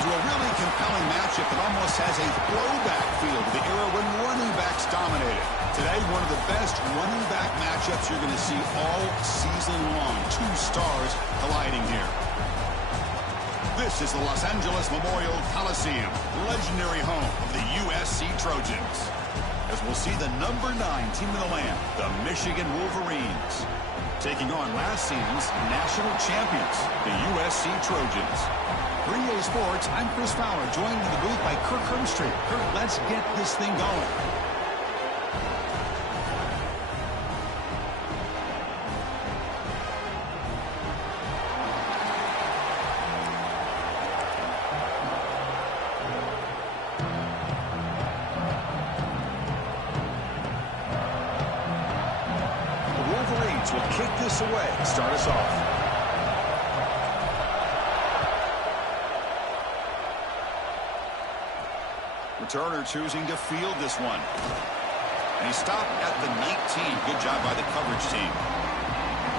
into a really compelling matchup that almost has a throwback feel to the era when running backs dominated. Today, one of the best running back matchups you're going to see all season long. Two stars colliding here. This is the Los Angeles Memorial Coliseum, legendary home of the USC Trojans. As we'll see the number 9 team in the land, the Michigan Wolverines, taking on last season's national champions, the USC Trojans. For EA Sports, I'm Chris Fowler, joined in the booth by Kirk Hermstreet. Kirk, let's get this thing going. Will kick this away, start us off. Returner choosing to field this one. And he stopped at the 19. Good job by the coverage team.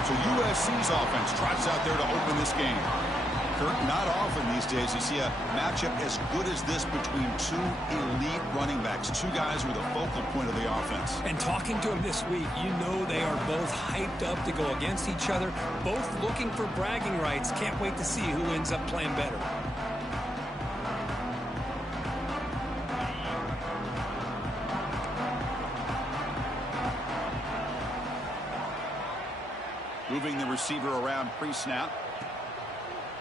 So USC's offense trots out there to open this game. Kirk, not often these days you see a matchup as good as this between two elite running backs, two guys who are the focal point of the offense. And talking to them this week, you know they are both hyped up to go against each other, both looking for bragging rights. Can't wait to see who ends up playing better. Moving the receiver around pre-snap.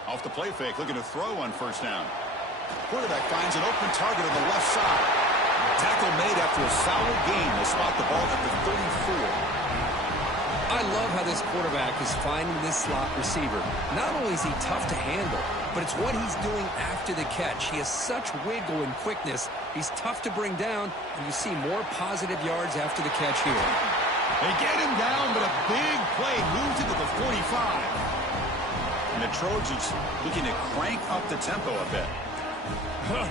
Off the play fake, looking to throw on first down. Quarterback finds an open target on the left side. Tackle made after a solid gain. They spot the ball at the 34. I love how this quarterback is finding this slot receiver. Not only is he tough to handle, but it's what he's doing after the catch. He has such wiggle and quickness. He's tough to bring down, and you see more positive yards after the catch here. They get him down, but a big play moves into the 45. And the Trojans looking to crank up the tempo a bit.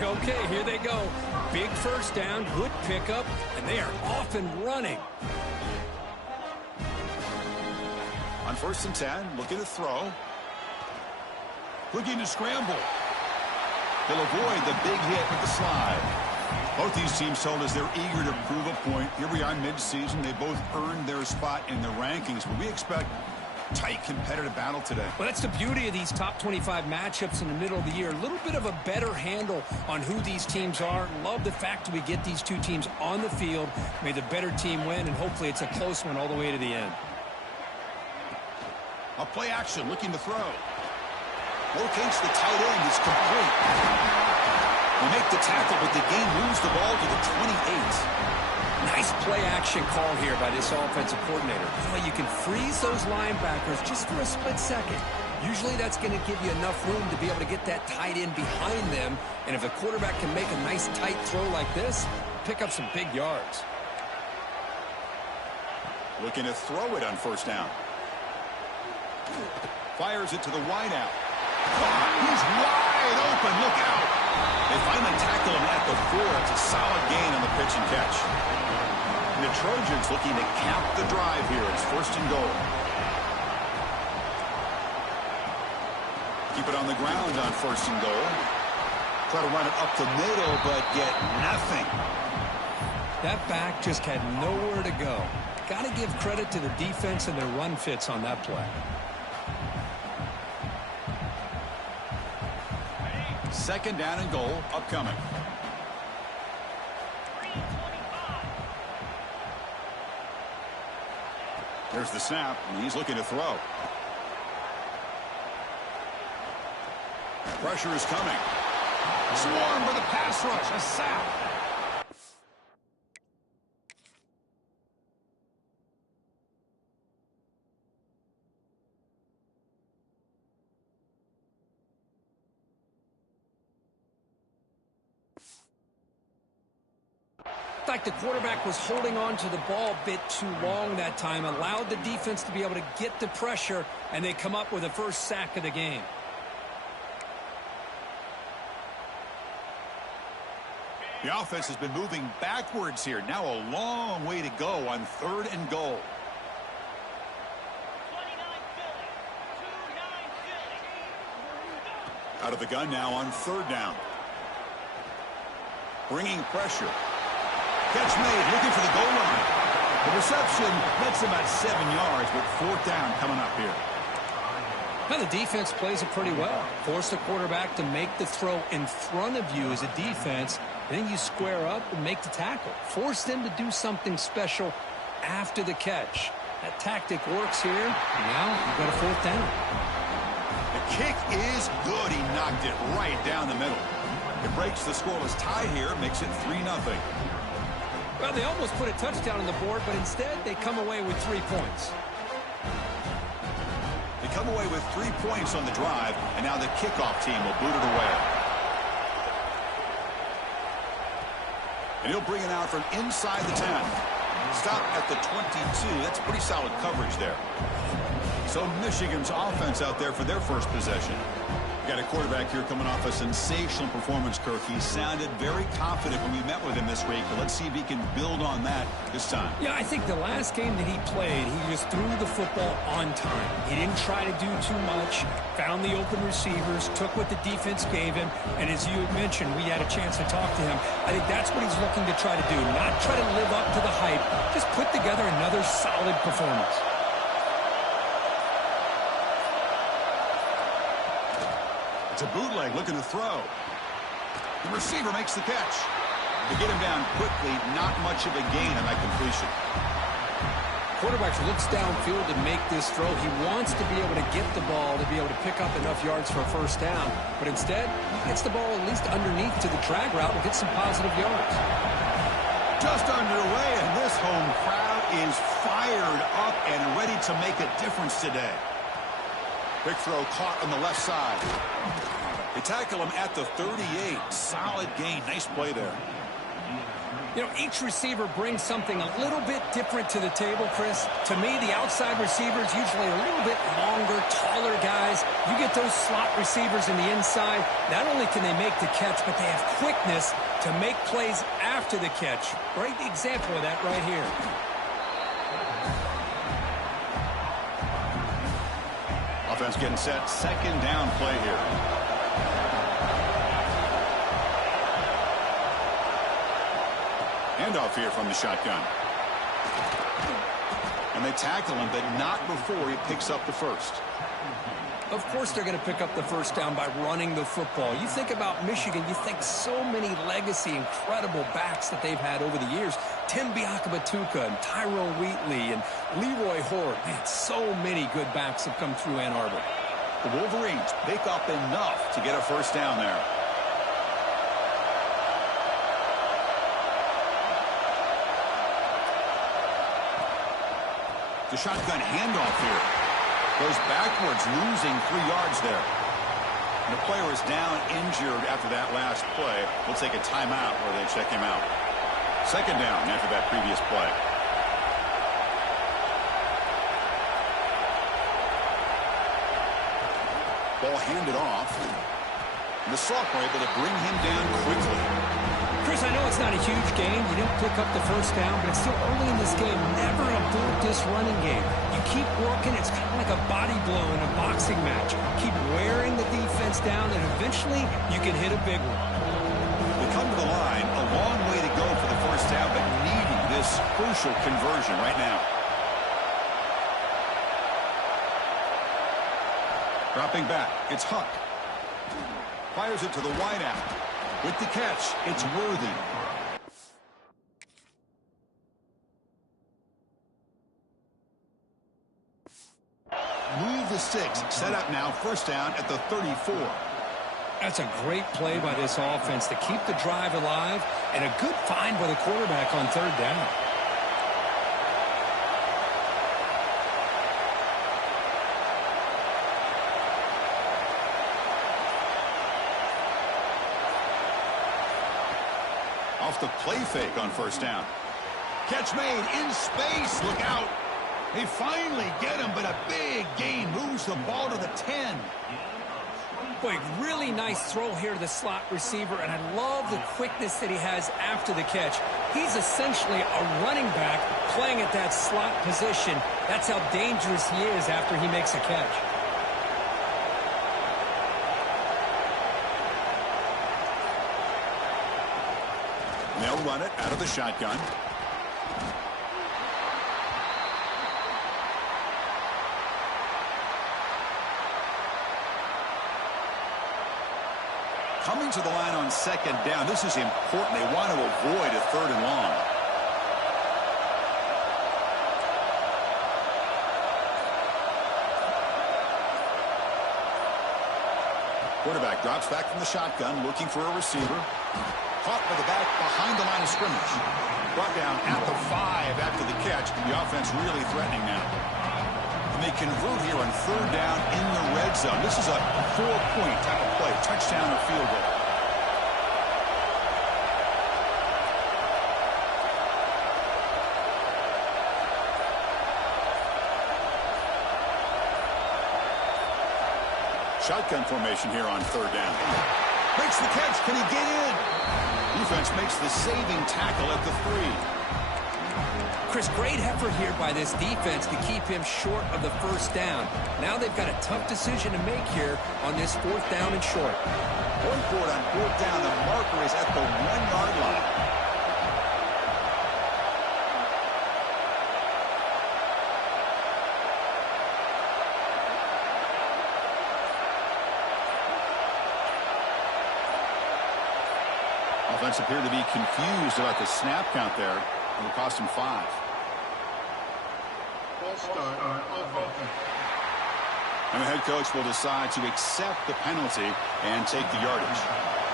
Okay, here they go. Big first down, good pickup, and they are off and running. On 1st and 10, looking to throw. Looking to scramble. They'll avoid the big hit with the slide. Both these teams told us they're eager to prove a point. Here we are mid-season. They both earned their spot in the rankings, but we expect tight competitive battle today. Well, that's the beauty of these top 25 matchups in the middle of the year. A little bit of a better handle on who these teams are. Love the fact that we get these two teams on the field. May the better team win, and hopefully it's a close one all the way to the end. A play action, looking to throw. Locates the tight end, is complete. They make the tackle, but the game moves the ball to the 28. Nice play-action call here by this offensive coordinator. You can freeze those linebackers just for a split second. Usually that's going to give you enough room to be able to get that tight end behind them. And if a quarterback can make a nice tight throw like this, pick up some big yards. Looking to throw it on first down. Fires it to the wideout. He's wide open. Look out. They finally tackle him at the 4. It's a solid gain on the pitch and catch. And the Trojans looking to cap the drive here. It's 1st and goal. Keep it on the ground on 1st and goal. Try to run it up the middle, but get nothing. That back just had nowhere to go. Got to give credit to the defense and their run fits on that play. 2nd down and goal upcoming. There's the snap, and he's looking to throw. Pressure is coming. Swarm for the pass rush. A sack. Like the quarterback was holding on to the ball a bit too long that time, allowed the defense to be able to get the pressure, and they come up with the first sack of the game. The offense has been moving backwards here. Now a long way to go on 3rd and goal. Out of the gun now on third down. Bringing pressure. Catch made, looking for the goal line. The reception, that's about 7 yards, but fourth down coming up here. Now the defense plays it pretty well. Force the quarterback to make the throw in front of you as a defense. Then you square up and make the tackle. Force them to do something special after the catch. That tactic works here. Now you've got a fourth down. The kick is good. He knocked it right down the middle. It breaks the scoreless tie here, makes it 3-0. Well, they almost put a touchdown on the board, but instead they come away with 3 points. They come away with 3 points on the drive, and now the kickoff team will boot it away. And he'll bring it out from inside the 10. Stop at the 22. That's pretty solid coverage there. So Michigan's offense out there for their first possession. Got a quarterback here coming off a sensational performance, Kirk. He sounded very confident when we met with him this week, but let's see if he can build on that this time. Yeah, I think the last game that he played, he just threw the football on time. He didn't try to do too much, found the open receivers, took what the defense gave him, and as you had mentioned, we had a chance to talk to him. I think that's what he's looking to try to do, not try to live up to the hype, just put together another solid performance. It's a bootleg looking to throw. The receiver makes the catch. To get him down quickly, not much of a gain on that completion. Quarterback looks downfield to make this throw. He wants to be able to get the ball to be able to pick up enough yards for a first down. But instead, he gets the ball at least underneath to the drag route and gets some positive yards. Just underway, and this home crowd is fired up and ready to make a difference today. Big throw caught on the left side. They tackle him at the 38. Solid gain. Nice play there. You know, each receiver brings something a little bit different to the table, Chris. To me, the outside receivers usually a little bit longer, taller guys. You get those slot receivers in the inside. Not only can they make the catch, but they have quickness to make plays after the catch. Great example of that right here. Offense getting set. Second down play here. Handoff here from the shotgun. And they tackle him, but not before he picks up the first. Of course they're going to pick up the first down by running the football. You think about Michigan, you think so many legacy, incredible backs that they've had over the years. Tim Biakabatuka and Tyrone Wheatley and Leroy Horde. Man, so many good backs have come through Ann Arbor. The Wolverines pick up enough to get a first down there. The shotgun handoff here. Goes backwards, losing 3 yards there. And the player is down injured after that last play. We'll take a timeout where they check him out. Second down after that previous play. Ball handed off. And the sophomore able to bring him down quickly. Chris, I know it's not a huge game. You didn't pick up the first down, but it's still early in this game. Never abort this running game. You keep working. It's kind of like a body blow in a boxing match. Keep wearing the defense down, and eventually you can hit a big one. They come to the line. A long way to go for the first down, but needing this crucial conversion right now. Dropping back. It's Huck. Fires it to the wideout. With the catch, it's Worthy. Move the sticks. Set up now. First down at the 34. That's a great play by this offense to keep the drive alive, and a good find by the quarterback on third down. Off the play fake on first down. Catch made in space. Look out. They finally get him, but a big gain moves the ball to the 10. Boy, really nice throw here to the slot receiver, and I love the quickness that he has after the catch. He's essentially a running back playing at that slot position. That's how dangerous he is after he makes a catch. They'll run it out of the shotgun. Coming to the line on second down. This is important. They want to avoid a third and long. Quarterback drops back from the shotgun, looking for a receiver. Caught by the back behind the line of scrimmage. Brought down at the 5 after the catch. The offense really threatening now. And they convert here on third down in the red zone. This is a 4-point type of play, touchdown or field goal. Shotgun formation here on third down. Makes the catch. Can he get in? Defense makes the saving tackle at the 3. Chris, great effort here by this defense to keep him short of the first down. Now they've got a tough decision to make here on this 4th down and short. One board on 4th down. The marker is at the 1-yard line. Offense appeared to be confused about the snap count there. It will cost him 5. And the head coach will decide to accept the penalty and take the yardage.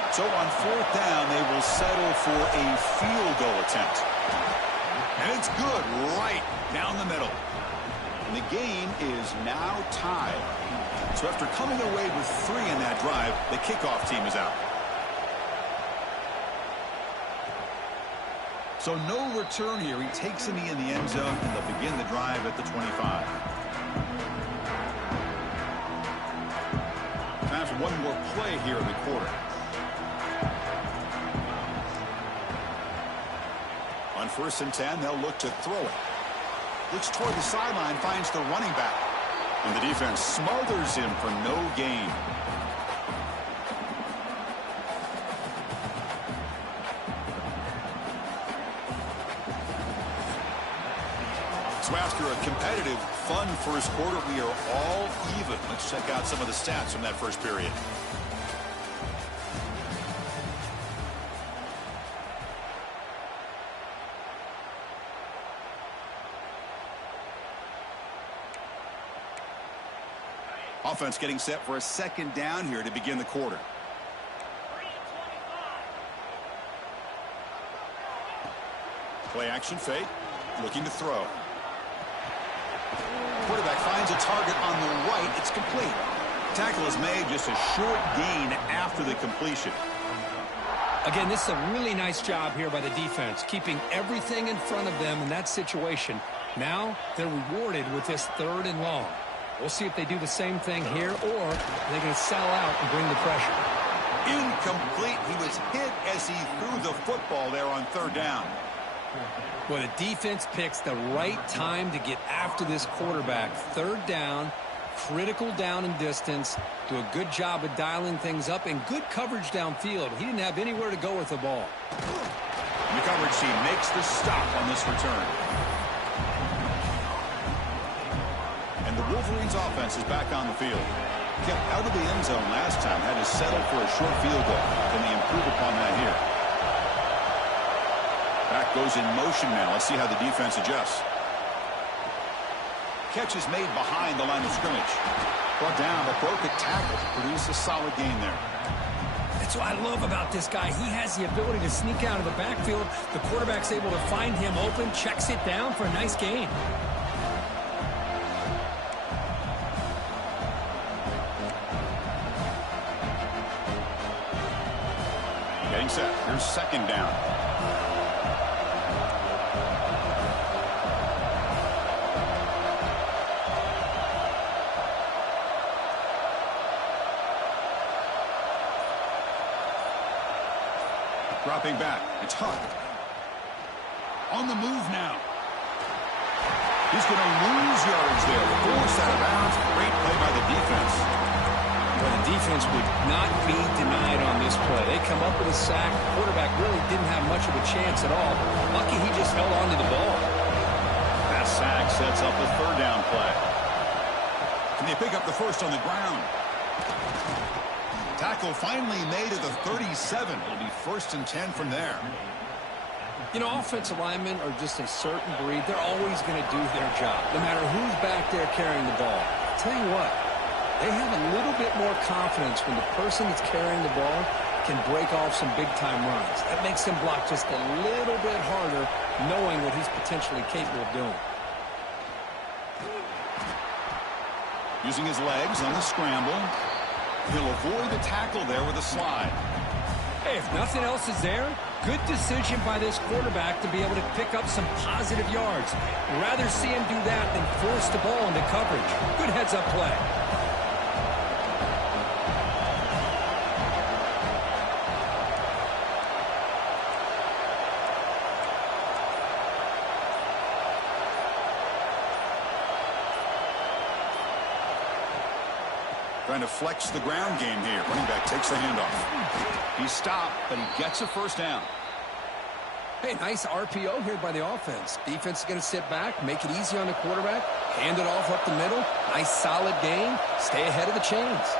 So on 4th down, they will settle for a field goal attempt. And it's good right down the middle. And the game is now tied. So after coming away with 3 in that drive, the kickoff team is out. So no return here. He takes a knee in the end zone, and they'll begin the drive at the 25. Time for one more play here in the quarter. On 1st and 10, they'll look to throw it. Looks toward the sideline, finds the running back. And the defense smothers him for no gain. So after a competitive, fun first quarter, we are all even. Let's check out some of the stats from that first period. Offense getting set for a 2nd down here to begin the quarter. Play action fake, looking to throw. Quarterback finds a target on the right. It's complete. Tackle is made, just a short gain after the completion. Again, this is a really nice job here by the defense, keeping everything in front of them in that situation. Now they're rewarded with this 3rd and long. We'll see if they do the same thing here, or they're going to sell out and bring the pressure. Incomplete. He was hit as he threw the football there on 3rd down. Well, the defense picks the right time to get after this quarterback. 3rd down, critical down and distance. Do a good job of dialing things up and good coverage downfield. He didn't have anywhere to go with the ball. The coverage team makes the stop on this return. And the Wolverines offense is back on the field. Kept out of the end zone last time, had to settle for a short field goal. Can they improve upon that here? Back goes in motion now. Let's see how the defense adjusts. Catch is made behind the line of scrimmage. Brought down, but broke a tackle to produce a solid gain there. That's what I love about this guy. He has the ability to sneak out of the backfield. The quarterback's able to find him open, checks it down for a nice gain. Getting set. Here's 2nd down. Dropping back. It's Hunt. On the move now. He's going to lose yards there. Forced out of bounds. Great play by the defense. Well, the defense would not be denied on this play. They come up with a sack. The quarterback really didn't have much of a chance at all. Lucky he just held on to the ball. That sack sets up a third down play. And they pick up the first on the ground. Tackle finally made at the 37. It'll be 1st and 10 from there. You know, offensive linemen are just a certain breed. They're always going to do their job, no matter who's back there carrying the ball. I'll tell you what, they have a little bit more confidence when the person that's carrying the ball can break off some big-time runs. That makes them block just a little bit harder, knowing what he's potentially capable of doing. Using his legs on the scramble. He'll avoid the tackle there with a slide. Hey, if nothing else is there, good decision by this quarterback to be able to pick up some positive yards. I'd rather see him do that than force the ball into coverage. Good heads-up play. Trying to flex the ground game here. Running back takes the handoff. He's stopped, but he gets a first down. Hey, nice RPO here by the offense. Defense is going to sit back, make it easy on the quarterback, hand it off up the middle. Nice solid gain. Stay ahead of the chains.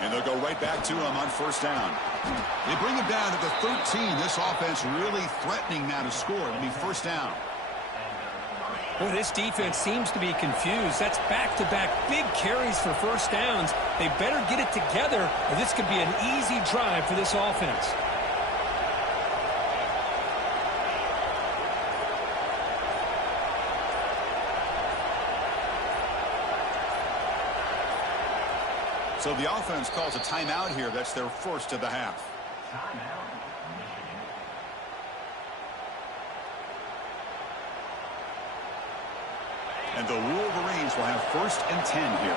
And they'll go right back to him on first down. They bring him down at the 13. This offense really threatening now to score. It'll be first down. Well, this defense seems to be confused. That's back-to-back big carries for first downs. They better get it together, or this could be an easy drive for this offense. So the offense calls a timeout here. That's their first of the half. And the Wolverines will have 1st and 10 here.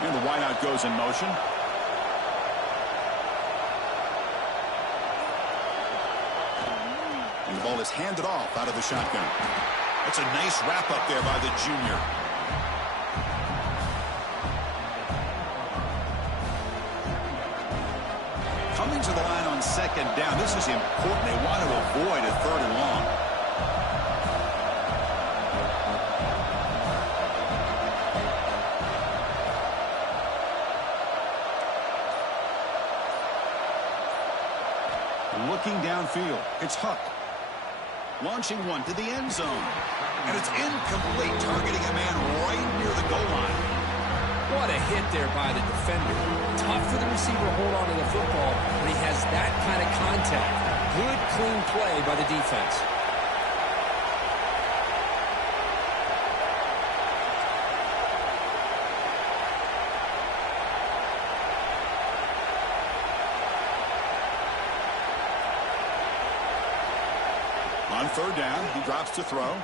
And the wideout goes in motion. And the ball is handed off out of the shotgun. That's a nice wrap up there by the junior. Coming to the line on 2nd down. This is important. They want to avoid a 3rd and long. Looking downfield. It's Huck. Launching one to the end zone. And it's incomplete, targeting a man right near the goal line. What a hit there by the defender. Tough for the receiver to hold on to the football, but he has that kind of contact. Good, clean play by the defense. On 3rd down, he drops to throw.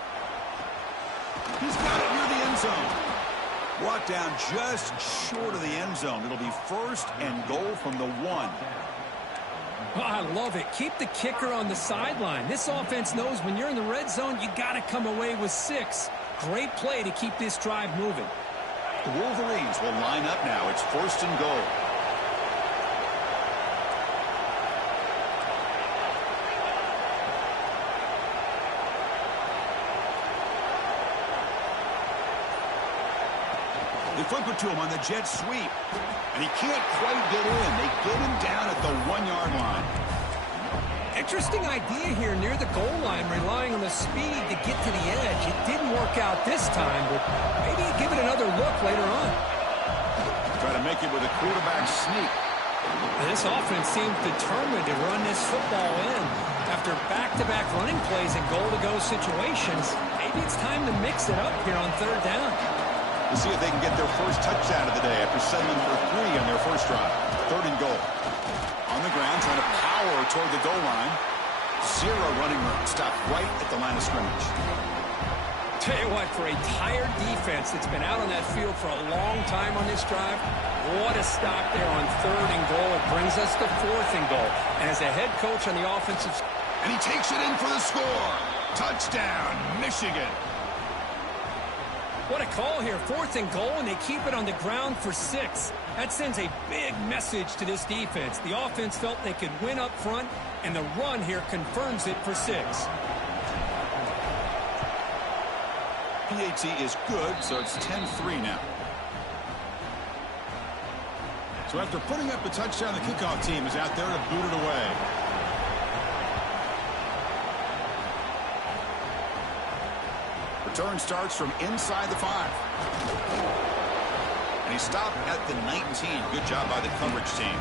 He's got it near the end zone. Brought down just short of the end zone. It'll be 1st and goal from the 1. Oh, I love it. Keep the kicker on the sideline. This offense knows when you're in the red zone, you got to come away with 6. Great play to keep this drive moving. The Wolverines will line up now. It's 1st and goal. They flip it to him on the jet sweep. And he can't quite get in. They get him down at the 1-yard line. Interesting idea here near the goal line, relying on the speed to get to the edge. It didn't work out this time, but maybe give it another look later on. Try to make it with a quarterback sneak. This offense seems determined to run this football in. After back-to-back running plays and goal-to-go situations, maybe it's time to mix it up here on 3rd down. To see if they can get their first touchdown of the day after settling for 3 on their first drive. 3rd and goal. On the ground, trying to power toward the goal line. 0 running room. Stopped right at the line of scrimmage. Tell you what, for a tired defense that's been out on that field for a long time on this drive, what a stop there on 3rd and goal. It brings us to 4th and goal. And as a head coach on the offensive... And he takes it in for the score. Touchdown, Michigan. What a call here. 4th and goal, and they keep it on the ground for 6. That sends a big message to this defense. The offense felt they could win up front, and the run here confirms it for 6. PAT is good, so it's 10-3 now. So after putting up a touchdown, the kickoff team is out there to boot it away. Return starts from inside the 5. And he stopped at the 19. Good job by the coverage team.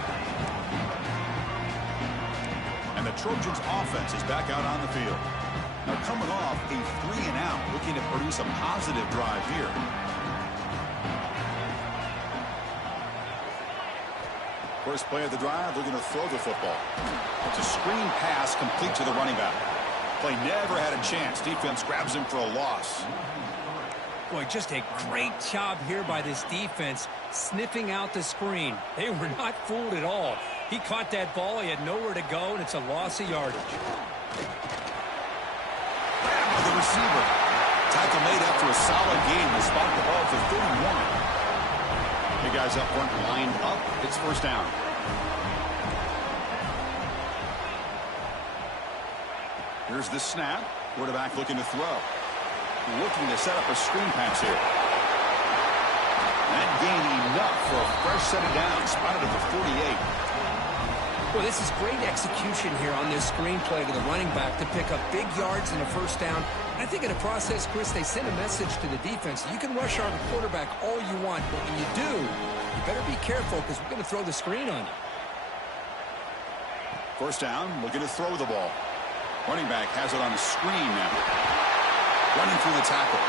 And the Trojans offense is back out on the field. Now coming off a 3-and-out, looking to produce a positive drive here. First play of the drive, looking to throw the football. It's a screen pass complete to the running back. Play never had a chance. Defense grabs him for a loss. Boy, just a great job here by this defense, sniffing out the screen. They were not fooled at all. He caught that ball. He had nowhere to go, and it's a loss of yardage. The receiver. Tackle made after a solid gain. They spot the ball for 31. The guys up front lined up. It's first down. Here's the snap. Quarterback looking to throw. Looking to set up a screen pass here. That gain enough for a fresh set of downs. Spotted at the 48. Well, this is great execution here on this screenplay to the running back to pick up big yards and a first down. I think in the process, Chris, they send a message to the defense. You can rush our quarterback all you want, but when you do, you better be careful because we're going to throw the screen on you. First down, looking to throw the ball. Running back has it on the screen now. Running through the tackle.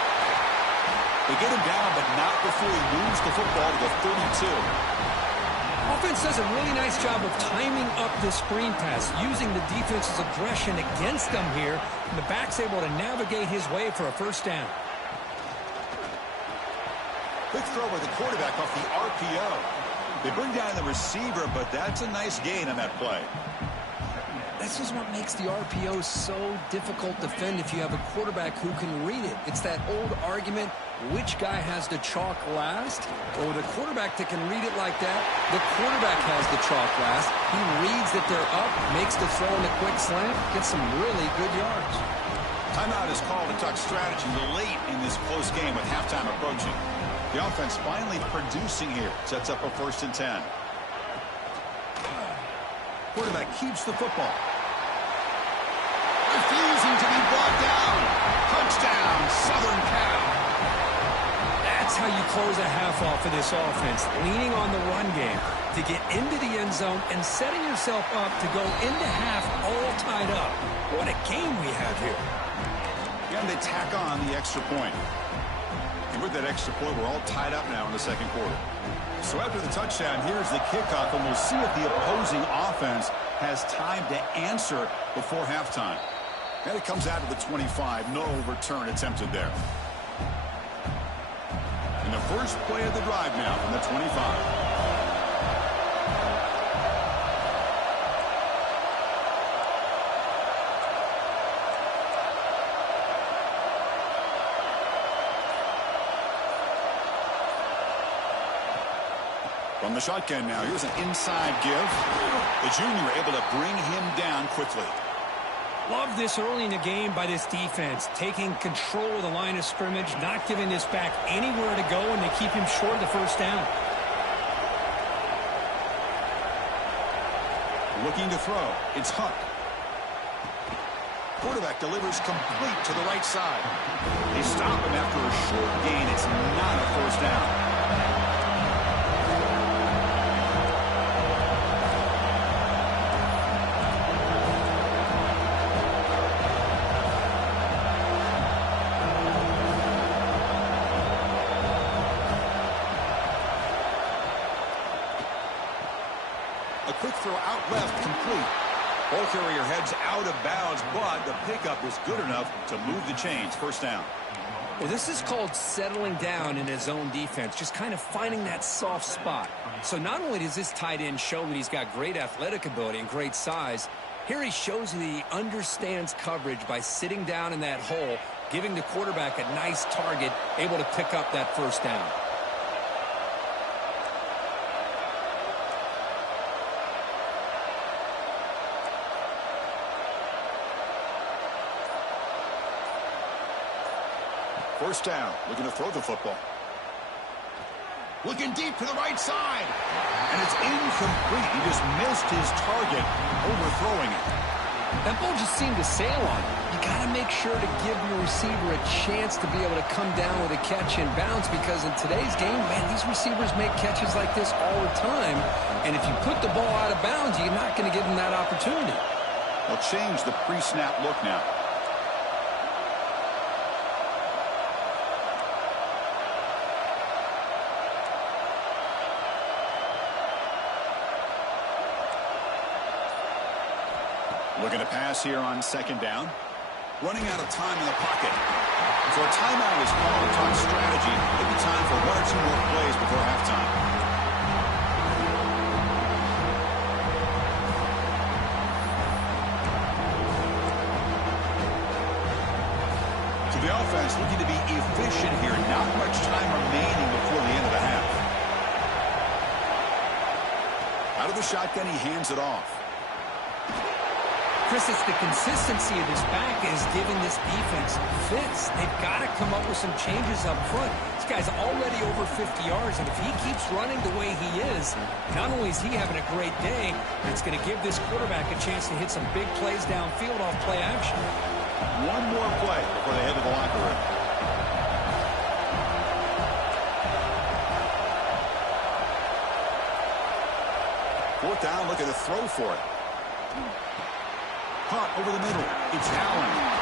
They get him down, but not before he moves the football to the 32. Offense does a really nice job of timing up the screen pass, using the defense's aggression against them here, and the back's able to navigate his way for a first down. Quick throw by the quarterback off the RPO. They bring down the receiver, but that's a nice gain on that play. This is what makes the RPO so difficult to defend if you have a quarterback who can read it. It's that old argument, which guy has the chalk last? Or with a quarterback that can read it like that, the quarterback has the chalk last. He reads that they're up, makes the throw in the quick slant, gets some really good yards. Timeout is called to talk strategy late in this close game with halftime approaching. The offense finally producing here. Sets up a 1st and 10. Quarterback keeps the football. Refusing to be brought down. Touchdown, Southern Cal. That's how you close a half off of this offense, leaning on the run game to get into the end zone and setting yourself up to go into half all tied up. What a game we have here. And they tack on the extra point. And with that extra point, we're all tied up now in the second quarter. So after the touchdown, here's the kickoff, and we'll see if the opposing offense has time to answer before halftime. And it comes out of the 25. No return attempted there. And the first play of the drive now from the 25. From the shotgun now, here's an inside give. The junior able to bring him down quickly. Love this early in the game by this defense, taking control of the line of scrimmage, not giving this back anywhere to go, and they keep him short of the first down. Looking to throw. It's Huck. Quarterback delivers complete to the right side. They stop him after a short gain. It's not a first down. A quick throw out left, complete. Ball carrier heads out of bounds, but the pickup was good enough to move the chains. First down. Well, this is called settling down in his own defense, just kind of finding that soft spot. So not only does this tight end show that he's got great athletic ability and great size, here he shows that he understands coverage by sitting down in that hole, giving the quarterback a nice target, able to pick up that first down. First down, looking to throw the football. Looking deep to the right side. And it's incomplete. He just missed his target, overthrowing it. That ball just seemed to sail on it. You got to make sure to give your receiver a chance to be able to come down with a catch and bounce, because in today's game, man, these receivers make catches like this all the time. And if you put the ball out of bounds, you're not going to give them that opportunity. They'll change the pre-snap look now. Looking to pass here on second down. Running out of time in the pocket. So a timeout is called to talk strategy. Maybe time for one or two more plays before halftime. So the offense looking to be efficient here. Not much time remaining before the end of the half. Out of the shotgun, he hands it off. Chris, it's the consistency of his back is giving this defense fits. They've got to come up with some changes up front. This guy's already over 50 yards, and if he keeps running the way he is, not only is he having a great day, it's going to give this quarterback a chance to hit some big plays downfield off play action. One more play before they head to the locker room. Fourth down, looking to throw for it. Caught over the middle. It's Allen.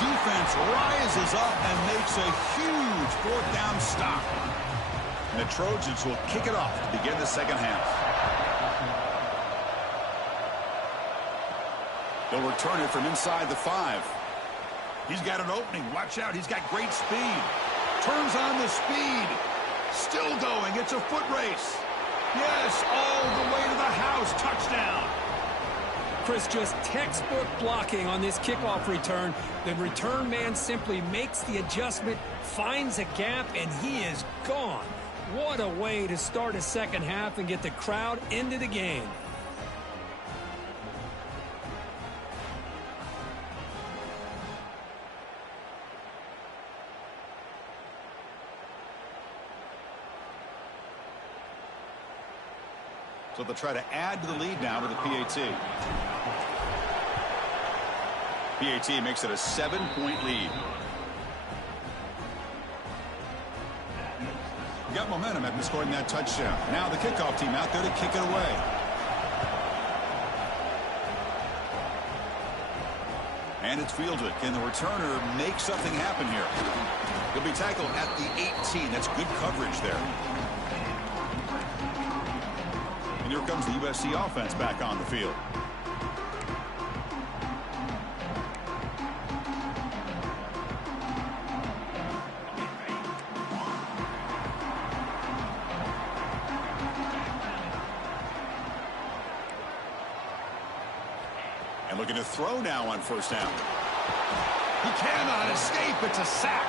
defense rises up and makes a huge fourth down stop. And the Trojans will kick it off to begin the second half. They'll return it from inside the 5. He's got an opening. Watch out. He's got great speed. Turns on the speed. Still going. It's a foot race. Yes, all the way to the house. Touchdown. Chris, just textbook blocking on this kickoff return. The return man simply makes the adjustment, finds a gap, and he is gone. What a way to start a second half and get the crowd into the game. So they'll try to add to the lead now with the PAT. PAT makes it a 7-point lead. Got momentum after scoring that touchdown. Now the kickoff team out there to kick it away. And it's fielded. Can the returner make something happen here? He'll be tackled at the 18. That's good coverage there. And here comes the USC offense back on the field. And looking to throw now on first down. He cannot escape. It's a sack.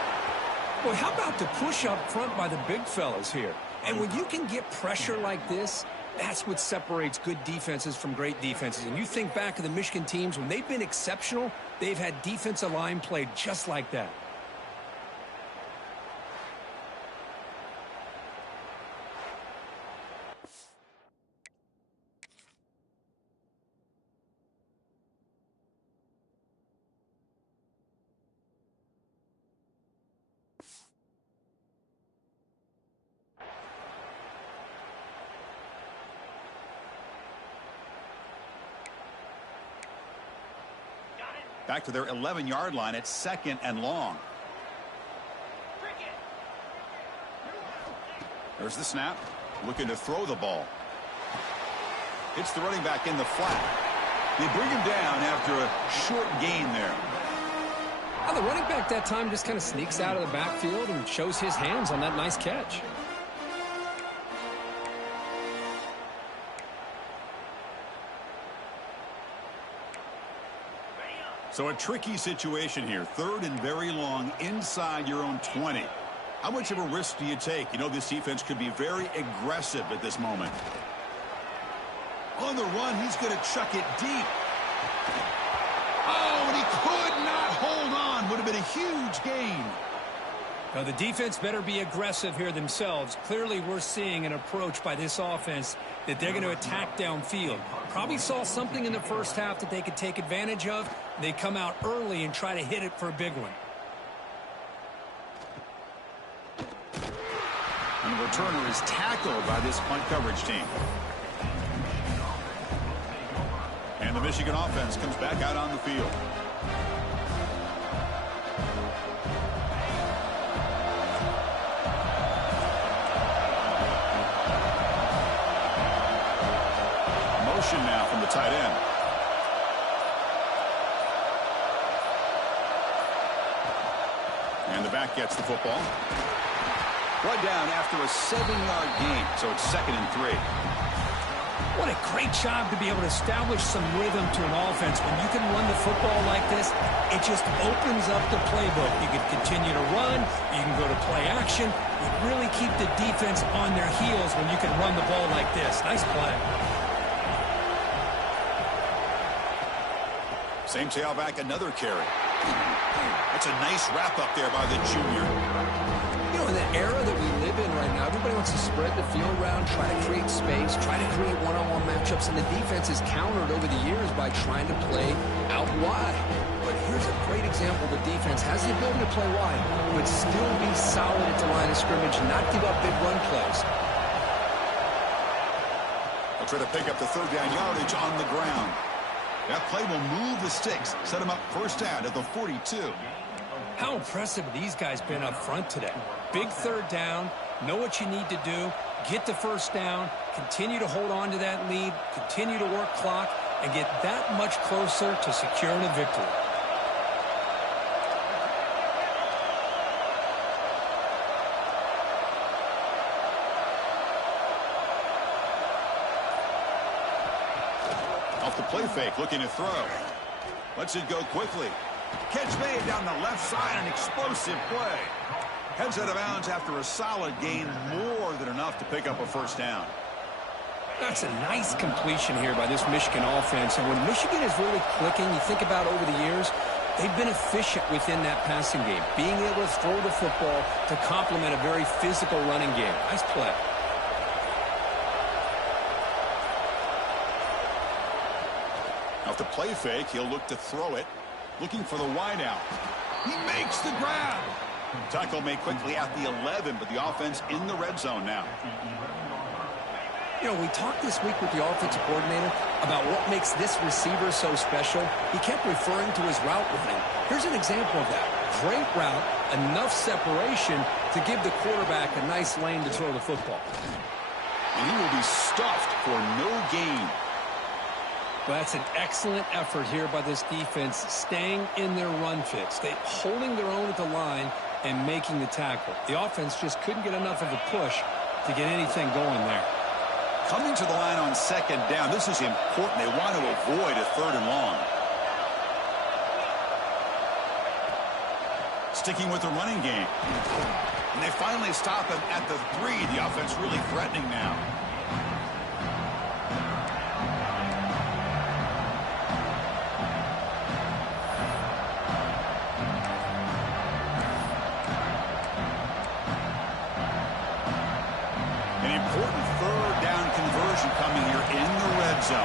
Boy, how about the push up front by the big fellas here? And when you can get pressure like this, that's what separates good defenses from great defenses. And you think back to the Michigan teams, when they've been exceptional, they've had defensive line play just like that. Back to their 11-yard line at 2nd and long. There's the snap. Looking to throw the ball. It's the running back in the flat. They bring him down after a short gain there. Now the running back that time just kind of sneaks out of the backfield and shows his hands on that nice catch. So a tricky situation here. 3rd and very long inside your own 20. How much of a risk do you take? You know, this defense could be very aggressive at this moment. On the run, he's going to chuck it deep. Oh, and he could not hold on. Would have been a huge gain. Now the defense better be aggressive here themselves. Clearly we're seeing an approach by this offense that they're going to attack downfield. Probably saw something in the first half that they could take advantage of. They come out early and try to hit it for a big one. And the returner is tackled by this punt coverage team. And the Michigan offense comes back out on the field. Motion now from the tight end. And the back gets the football. Run down after a 7-yard gain, so it's 2nd and 3. What a great job to be able to establish some rhythm to an offense. When you can run the football like this, it just opens up the playbook. You can continue to run, you can go to play action. You really keep the defense on their heels when you can run the ball like this. Nice play. Same tailback, another carry. That's a nice wrap up there by the junior. You know, in the era that we live in right now, everybody wants to spread the field around, try to create space, try to create one-on-one matchups, and the defense is countered over the years by trying to play out wide. But here's a great example. The defense has the ability to play wide, but still be solid at the line of scrimmage and not give up big run plays. They'll try to pick up the 3rd down yardage on the ground. That play will move the sticks, set him up first down at the 42. How impressive have these guys been up front today? Big third down, know what you need to do, get the first down, continue to hold on to that lead, continue to work clock, and get that much closer to securing a victory. Off the play fake, looking to throw. Lets it go quickly. Catch made down the left side, an explosive play. Heads out of bounds after a solid gain, more than enough to pick up a first down. That's a nice completion here by this Michigan offense. And when Michigan is really clicking, you think about over the years, they've been efficient within that passing game, being able to throw the football to complement a very physical running game. Nice play. Off the play fake, he'll look to throw it. Looking for the wideout. He makes the grab. Tackle made quickly at the 11, but the offense in the red zone now. You know, we talked this week with the offensive coordinator about what makes this receiver so special. He kept referring to his route running. Here's an example of that. Great route, enough separation to give the quarterback a nice lane to throw the football. And he will be stuffed for no gain. Well, that's an excellent effort here by this defense, staying in their run fits. They holding their own at the line and making the tackle. The offense just couldn't get enough of a push to get anything going there. Coming to the line on second down, this is important. They want to avoid a third and long. Sticking with the running game. And they finally stop him at the 3. The offense really threatening now. Coming here in the red zone.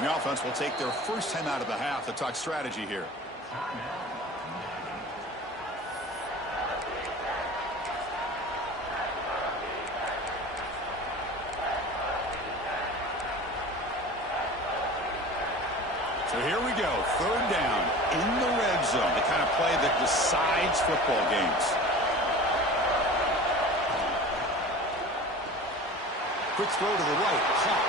The offense will take their first time out of the half to talk strategy here. So here we go, third down in the red zone, the kind of play that decides football games. Quick throw to the right, caught.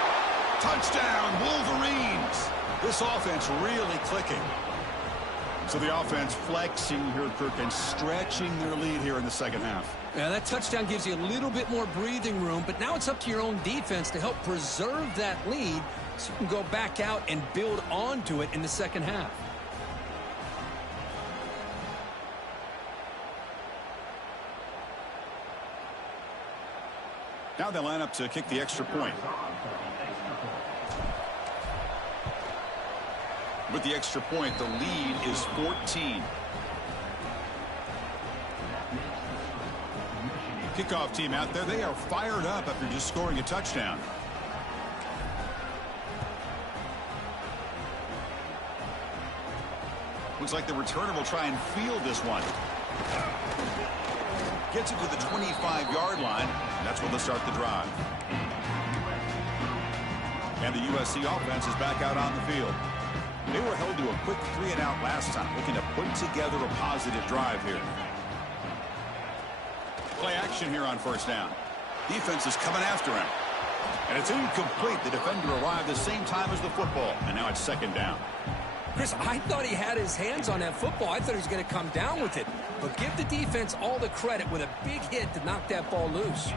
Touchdown, Wolverines. This offense really clicking. So the offense flexing here, Kirk, and stretching their lead here in the second half. Yeah, that touchdown gives you a little bit more breathing room, but now it's up to your own defense to help preserve that lead so you can go back out and build onto it in the second half. Now they line up to kick the extra point. With the extra point, the lead is 14. Kickoff team out there, they are fired up after just scoring a touchdown. Looks like the returner will try and field this one. Gets it to the 25-yard line, and that's when they'll start the drive. And the USC offense is back out on the field. They were held to a quick 3-and-out last time, looking to put together a positive drive here. Play action here on first down. Defense is coming after him. And it's incomplete. The defender arrived the same time as the football, and now it's second down. Chris, I thought he had his hands on that football. I thought he was going to come down with it. But give the defense all the credit with a big hit to knock that ball loose.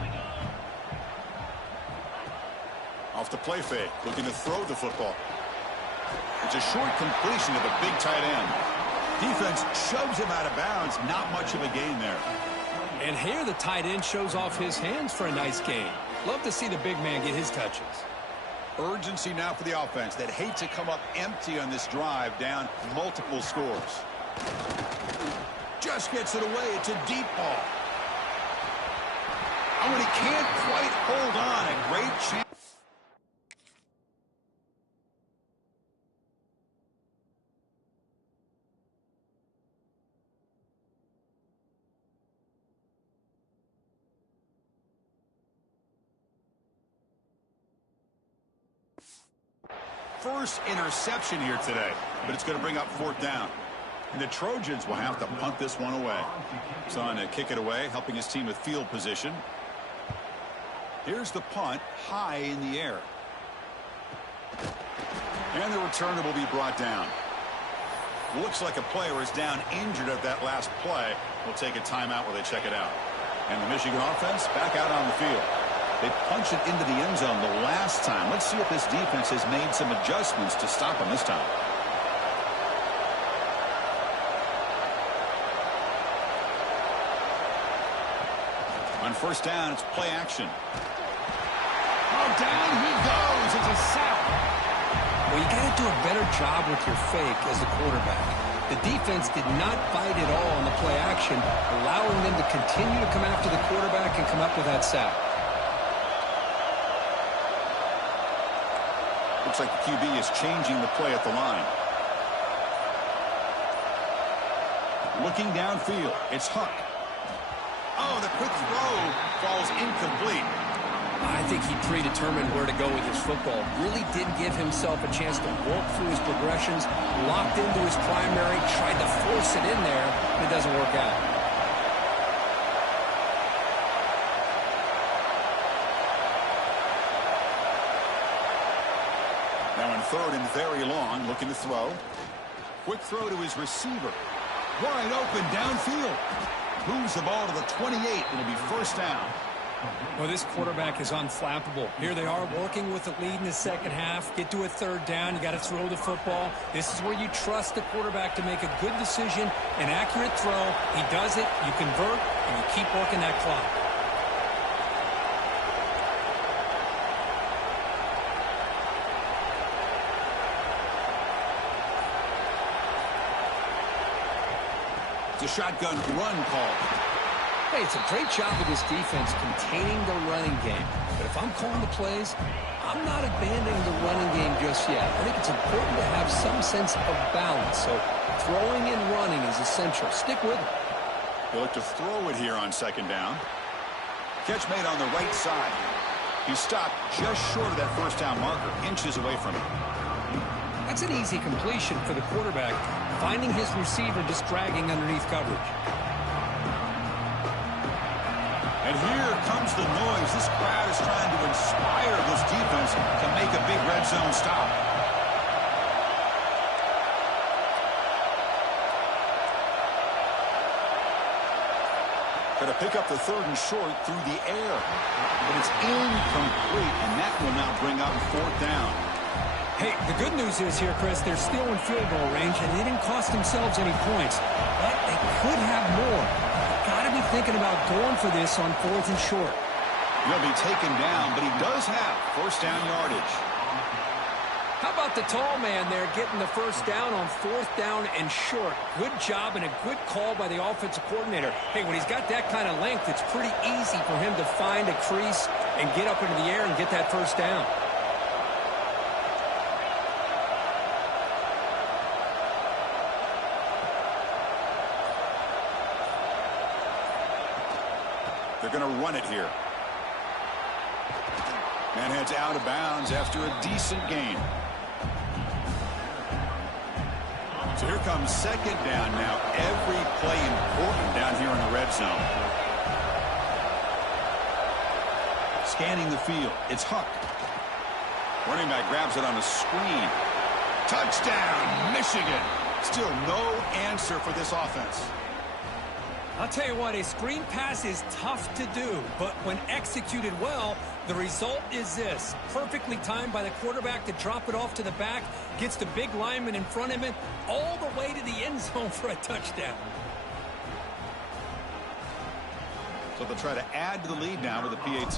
Off the play fake, looking to throw the football. It's a short completion to the big tight end. Defense shoves him out of bounds. Not much of a gain there. And here the tight end shows off his hands for a nice gain. Love to see the big man get his touches. Urgency now for the offense that hate to come up empty on this drive, down multiple scores. Just gets it away. It's a deep ball. Oh, and he can't quite hold on. A great chance. first interception here today, but it's going to bring up fourth down. And the Trojans will have to punt this one away. He's on to kick it away, helping his team with field position. Here's the punt, high in the air. And the returner will be brought down. Looks like a player is down injured at that last play. We'll take a timeout while they check it out. And the Michigan offense back out on the field. They punched it into the end zone the last time. Let's see if this defense has made some adjustments to stop them this time. On first down, it's play action. Oh, down he goes. It's a sack. Well, you got to do a better job with your fake as the quarterback. The defense did not bite at all on the play action, allowing them to continue to come after the quarterback and come up with that sack. Looks like the QB is changing the play at the line. Looking downfield, it's Huck. Oh, the quick throw falls incomplete. I think he predetermined where to go with his football. Really didn't give himself a chance to walk through his progressions, locked into his primary, tried to force it in there, and it doesn't work out. Now in third and very long, looking to throw. Quick throw to his receiver. Wide open downfield. Moves the ball to the 28. It'll be first down. Well, this quarterback is unflappable. Here they are working with the lead in the second half. Get to a third down. You got to throw the football. This is where you trust the quarterback to make a good decision, an accurate throw. He does it, you convert, and you keep working that clock. It's a shotgun run call. Hey, it's a great job of this defense containing the running game. But if I'm calling the plays, I'm not abandoning the running game just yet. I think it's important to have some sense of balance. So throwing and running is essential. Stick with it. He'll look to throw it here on second down. Catch made on the right side. He stopped just short of that first down marker, inches away from it. That's an easy completion for the quarterback, finding his receiver just dragging underneath coverage. And here comes the noise. This crowd is trying to inspire this defense to make a big red zone stop. Going to pick up the third and short through the air. But it's incomplete, and that will now bring up fourth down. Hey, the good news is here, Chris, they're still in field goal range, and they didn't cost themselves any points. But they could have more. Got to be thinking about going for this on fourth and short. He'll be taken down, but he does have first down yardage. How about the tall man there getting the first down on fourth down and short? Good job and a good call by the offensive coordinator. Hey, when he's got that kind of length, it's pretty easy for him to find a crease and get up into the air and get that first down. They're going to run it here. Man heads out of bounds after a decent gain. So here comes second down now. Every play important down here in the red zone. Scanning the field. It's Huck. Running back grabs it on a screen. Touchdown, Michigan. Still no answer for this offense. I'll tell you what, a screen pass is tough to do, but when executed well, the result is this. Perfectly timed by the quarterback to drop it off to the back, gets the big lineman in front of him, all the way to the end zone for a touchdown. So they'll try to add to the lead now with the PAT.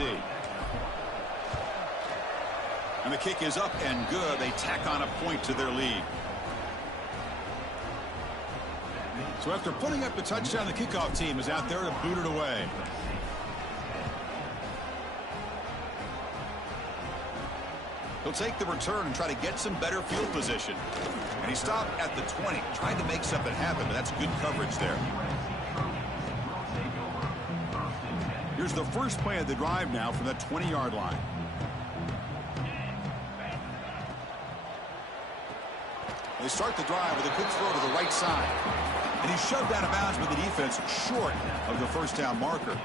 And the kick is up and good. They tack on a point to their lead. So after putting up the touchdown, the kickoff team is out there to boot it away. He'll take the return and try to get some better field position. And he stopped at the 20, trying to make something happen, but that's good coverage there. Here's the first play of the drive now from that 20-yard line. They start the drive with a quick throw to the right side. And he's shoved out of bounds with the defense short of the first down marker.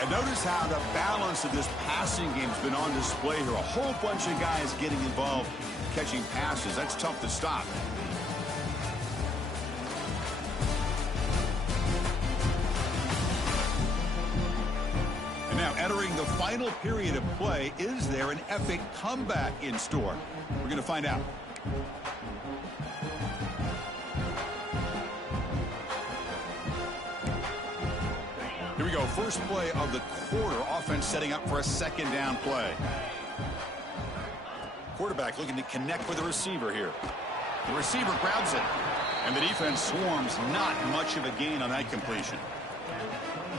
And notice how the balance of this passing game has been on display here. A whole bunch of guys getting involved catching passes. That's tough to stop. And now entering the final period of play, is there an epic comeback in store? We're going to find out. Here we go. First play of the quarter. Offense setting up for a second down play. Quarterback looking to connect with the receiver here. The receiver grabs it. And the defense swarms. Not much of a gain on that completion.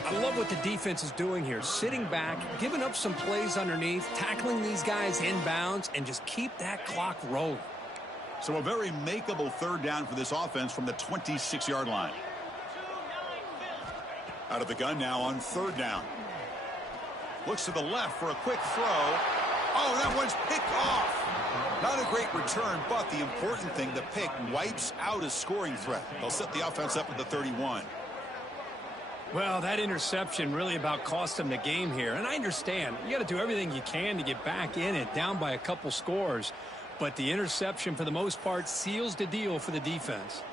I love what the defense is doing here. Sitting back, giving up some plays underneath, tackling these guys inbounds, and just keep that clock rolling. So a very makeable third down for this offense from the 26-yard line. Out of the gun now on third down. Looks to the left for a quick throw. Oh, that one's picked off. Not a great return, but the important thing, the pick wipes out a scoring threat. They'll set the offense up at the 31. Well, that interception really about cost them the game here. And I understand. You got to do everything you can to get back in it, down by a couple scores. But the interception, for the most part, seals the deal for the defense.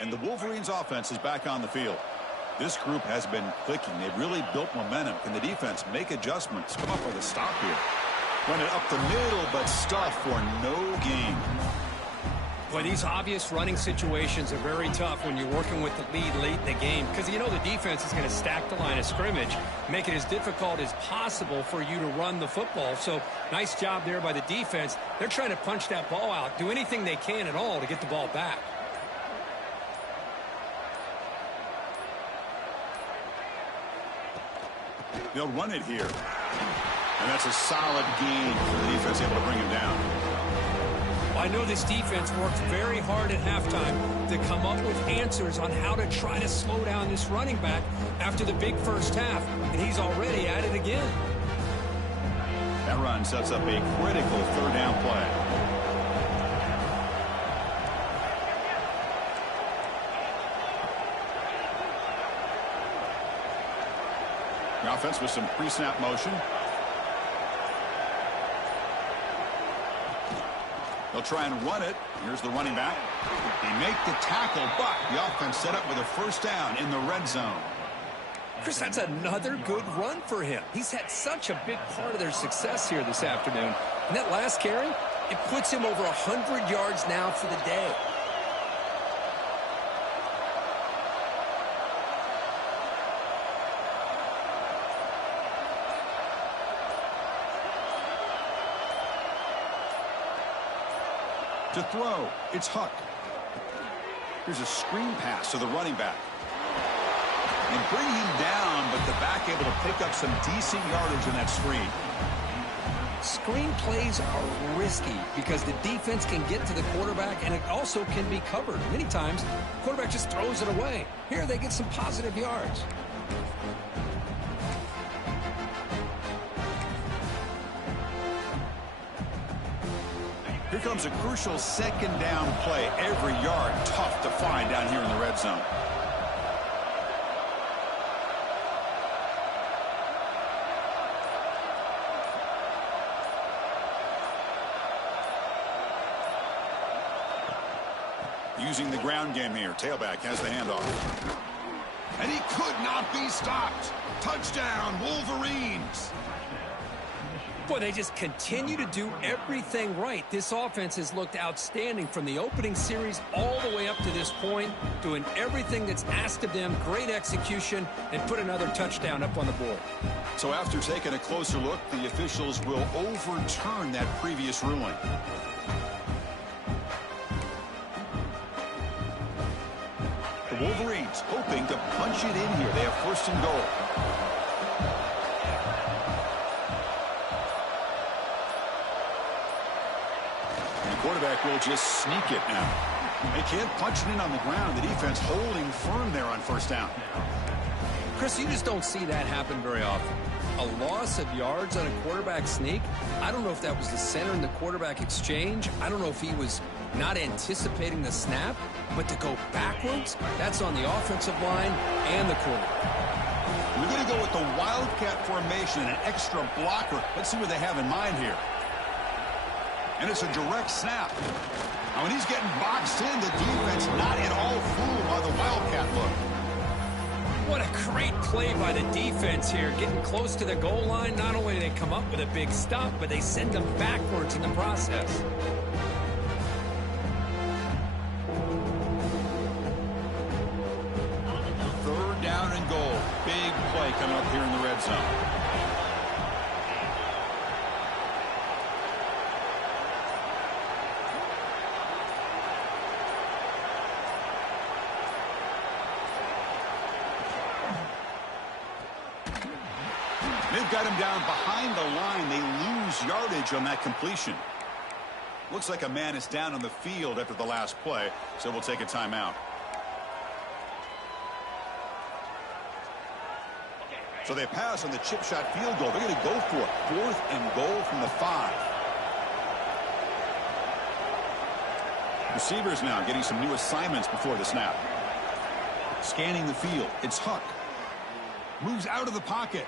And the Wolverines offense is back on the field. This group has been clicking. They've really built momentum. Can the defense make adjustments? Come up with a stop here. Run it up the middle, but stuff for no gain. Boy, these obvious running situations are very tough when you're working with the lead late in the game, because you know the defense is going to stack the line of scrimmage, make it as difficult as possible for you to run the football. So nice job there by the defense. They're trying to punch that ball out, do anything they can at all to get the ball back. They'll run it here. And that's a solid gain for the defense, able to bring him down. Well, I know this defense worked very hard at halftime to come up with answers on how to try to slow down this running back after the big first half, and he's already at it again. That run sets up a critical third down play. The offense with some pre-snap motion. They'll try and run it. Here's the running back. They make the tackle, but the offense set up with a first down in the red zone. Chris, that's another good run for him. He's had such a big part of their success here this afternoon. And that last carry, it puts him over 100 yards now for the day. To throw, it's Huck. Here's a screen pass to the running back. And bring him down, but the back able to pick up some decent yardage in that screen. Screen plays are risky because the defense can get to the quarterback, and it also can be covered. Many times, the quarterback just throws it away. Here, they get some positive yards. Here comes a crucial second down play. Every yard tough to find down here in the red zone. Using the ground game here. Tailback has the handoff. And he could not be stopped. Touchdown, Wolverines. Boy, they just continue to do everything right. This offense has looked outstanding from the opening series all the way up to this point, doing everything that's asked of them, great execution, and put another touchdown up on the board. So after taking a closer look, the officials will overturn that previous ruling. The Wolverines hoping to punch it in here. They have first and goal. Quarterback will just sneak it now. They can't punch it in on the ground. The defense holding firm there on first down. Chris, you just don't see that happen very often. A loss of yards on a quarterback sneak. I don't know if that was the center in the quarterback exchange. I don't know if he was not anticipating the snap. But to go backwards, that's on the offensive line and the quarterback. We're going to go with the Wildcat formation and an extra blocker. Let's see what they have in mind here. And it's a direct snap. Now, when he's getting boxed in, the defense not at all fooled by the Wildcat look. What a great play by the defense here. Getting close to the goal line, not only do they come up with a big stop, but they send them backwards in the process. Third down and goal. Big play coming up here in the red zone. They've got him down behind the line. They lose yardage on that completion. Looks like a man is down on the field after the last play, so we'll take a timeout. So they pass on the chip shot field goal. They're going to go for it. 4th and goal from the 5. Receivers now getting some new assignments before the snap. Scanning the field. It's Huck. Moves out of the pocket.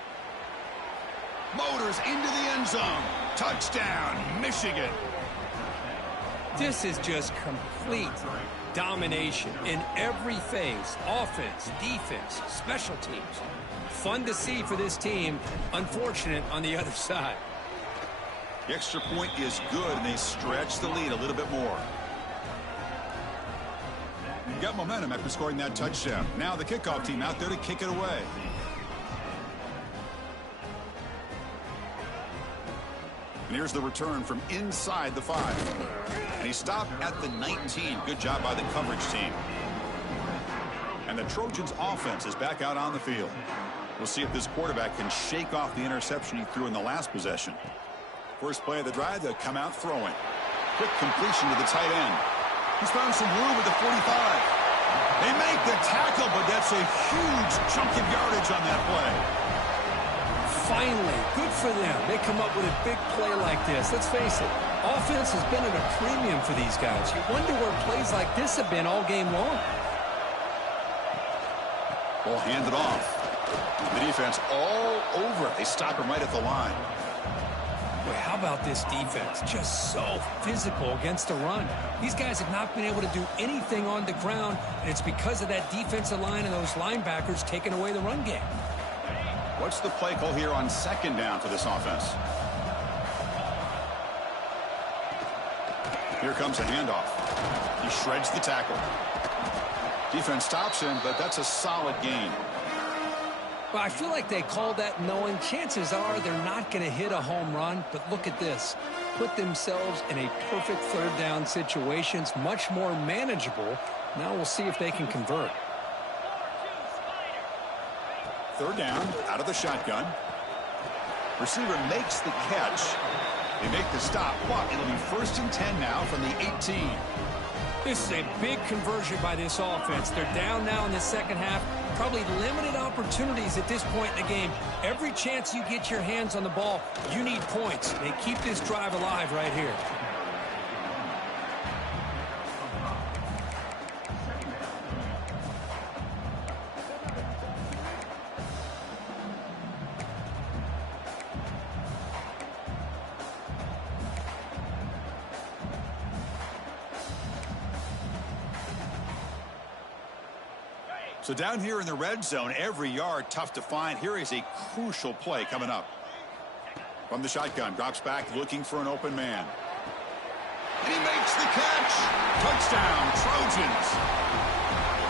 Motors into the end zone. Touchdown, Michigan. This is just complete domination in every phase. Offense, defense, special teams. Fun to see for this team. Unfortunate on the other side. The extra point is good, and they stretch the lead a little bit more. You got momentum after scoring that touchdown. Now the kickoff team out there to kick it away. And here's the return from inside the 5. And he stopped at the 19. Good job by the coverage team. And the Trojans' offense is back out on the field. We'll see if this quarterback can shake off the interception he threw in the last possession. First play of the drive, they'll come out throwing. Quick completion to the tight end. He's found some room at the 45. They make the tackle, but that's a huge chunk of yardage on that play. Finally, good for them. They come up with a big play like this. Let's face it, offense has been at a premium for these guys. You wonder where plays like this have been all game long. Ball handed off. The defense all over it. They stop him right at the line. Boy, how about this defense? Just so physical against the run. These guys have not been able to do anything on the ground, and it's because of that defensive line and those linebackers taking away the run game. What's the play call here on second down for this offense? Here comes a handoff. He shreds the tackle. Defense stops him, but that's a solid gain. Well, I feel like they called that knowing chances are they're not going to hit a home run, but look at this. Put themselves in a perfect third down situation. It's much more manageable. Now we'll see if they can convert. Third down, out of the shotgun. Receiver makes the catch. They make the stop, but it'll be 1st and 10 now from the 18. This is a big conversion by this offense. They're down now in the second half. Probably limited opportunities at this point in the game. Every chance you get your hands on the ball, you need points. They keep this drive alive right here. So down here in the red zone, every yard tough to find. Here is a crucial play coming up. From the shotgun, drops back looking for an open man. And he makes the catch. Touchdown, Trojans.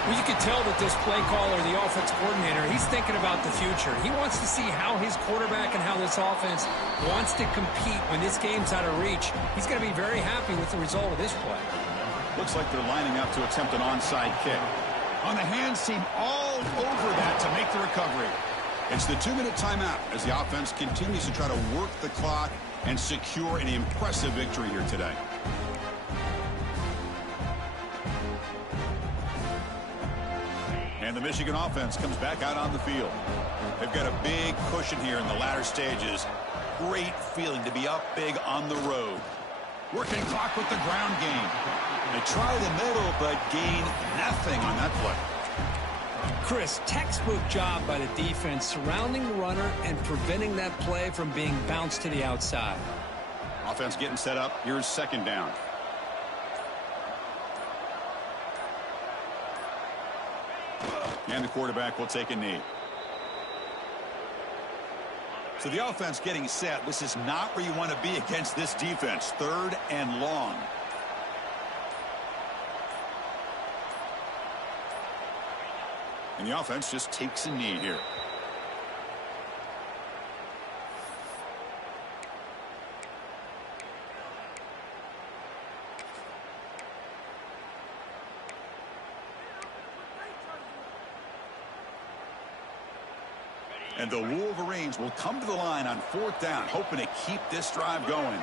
Well, you can tell that this play caller, the offense coordinator, he's thinking about the future. He wants to see how his quarterback and how this offense wants to compete when this game's out of reach. He's going to be very happy with the result of this play. Looks like they're lining up to attempt an onside kick. On the hands team all over that to make the recovery. It's the 2-minute timeout as the offense continues to try to work the clock and secure an impressive victory here today. And the Michigan offense comes back out on the field. They've got a big cushion here in the latter stages. Great feeling to be up big on the road. Working clock with the ground game. They try the middle, but gain nothing on that play. Chris, textbook job by the defense surrounding the runner and preventing that play from being bounced to the outside. Offense getting set up. Here's second down. And the quarterback will take a knee. So the offense getting set. This is not where you want to be against this defense. 3rd and long. And the offense just takes a knee here. And the Wolverines will come to the line on 4th down, hoping to keep this drive going.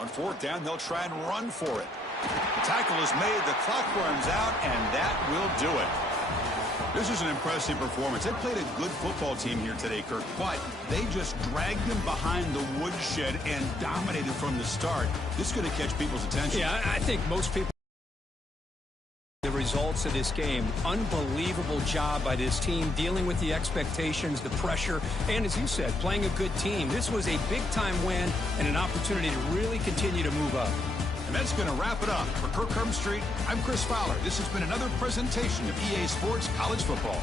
On 4th down, they'll try and run for it. The tackle is made, the clock runs out, and that will do it. This is an impressive performance. They played a good football team here today, Kirk, but they just dragged them behind the woodshed and dominated from the start. This is going to catch people's attention. Yeah, I think most people the results of this game. Unbelievable job by this team dealing with the expectations, the pressure, and as you said, playing a good team. This was a big-time win and an opportunity to really continue to move up. And that's going to wrap it up. For Kirk Herbstreit, I'm Chris Fowler. This has been another presentation of EA Sports College Football.